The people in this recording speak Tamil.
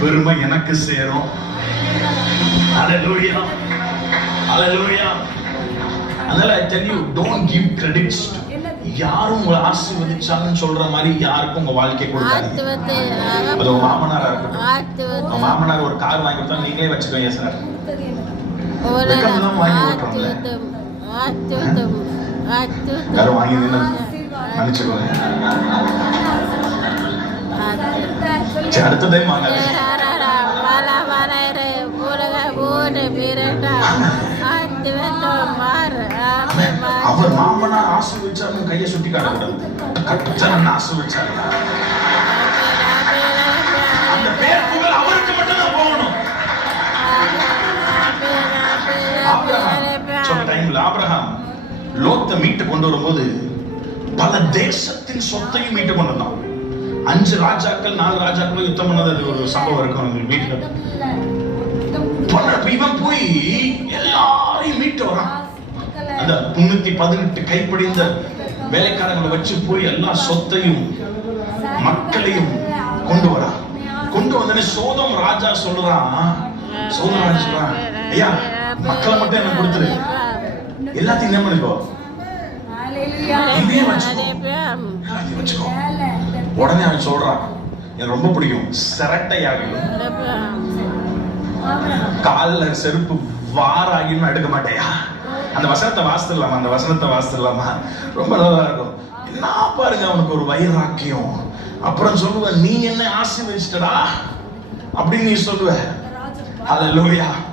பெருமை எனக்கு சேரும். ஹalleluya, ஹalleluya. அதனால I tell you, don't give credits to யாரும் உங்களை ஆசீர்வதிச்சாங்கன்னு சொல்ற மாதிரி யாருக்கும் உங்க வாழ்க்கையை கொடுக்காதீங்க. அது உங்க மாமனாரா இருக்கட்டும், உங்க மாமனார் ஒரு கார் வாங்கி கொடுத்தா நீங்களே வச்சுக்கோங்க சார். யாரும் வாங்கி நினைச்சுக்கோங்க. அடுத்த டைம் வாங்க. அவர் மாமனார் ஆசீர்வதிச்சாரு கையை சுட்டி காட்டக்கூடாது. கட்டணம் ஆசீர்வதிச்சாரு, அந்த பேர் புகழ் அவருக்கு மட்டும் தான் போகணும். ஆபிரகாம் லோத்தை மீட்டு கொண்டு வரும்போது பல தேசத்தின் சொத்தையும் மீட்டு கொண்டு வந்தான். 5 ராஜாக்கள் 4 ராஜாக்கள் யுத்தம் பண்ணது அது ஒரு சம்பவம் இருக்கும் வீட்டுல. இவன் போய் எல்லாரையும் மீட்டு வரான். அந்த 318 கைப்பிடிந்த வேலைக்காரங்களை வச்சு போய் எல்லா சொத்தையும் மக்களையும் கொண்டு வரான். கொண்டு வந்தனே சோதம் ராஜா சொல்றான், ஐயா மக்களை மட்டும் எனக்கு கொடுத்துரு, எல்லாத்தையும் என்ன பண்ணிக்கோ, வச்சுக்கோ. உடனே அவன் சொல்றான், எனக்கு ரொம்ப பிடிக்கும், சிரட்டையாகிடும் காலில் செருப்பு வாராகின்னு எடுக்க மாட்டேயா. அந்த வசனத்தை வாசித்துடலாமா? அந்த வசனத்தை வாசித்துடலாமா? ரொம்ப நல்லா இருக்கும். என்ன பாருங்க அவனுக்கு ஒரு வைராக்கியம். அப்புறம் சொல்லுவ, நீ என்ன ஆசீர்வதிச்சிட்டடா அப்படின்னு நீ சொல்லுவ. ஹalleluya.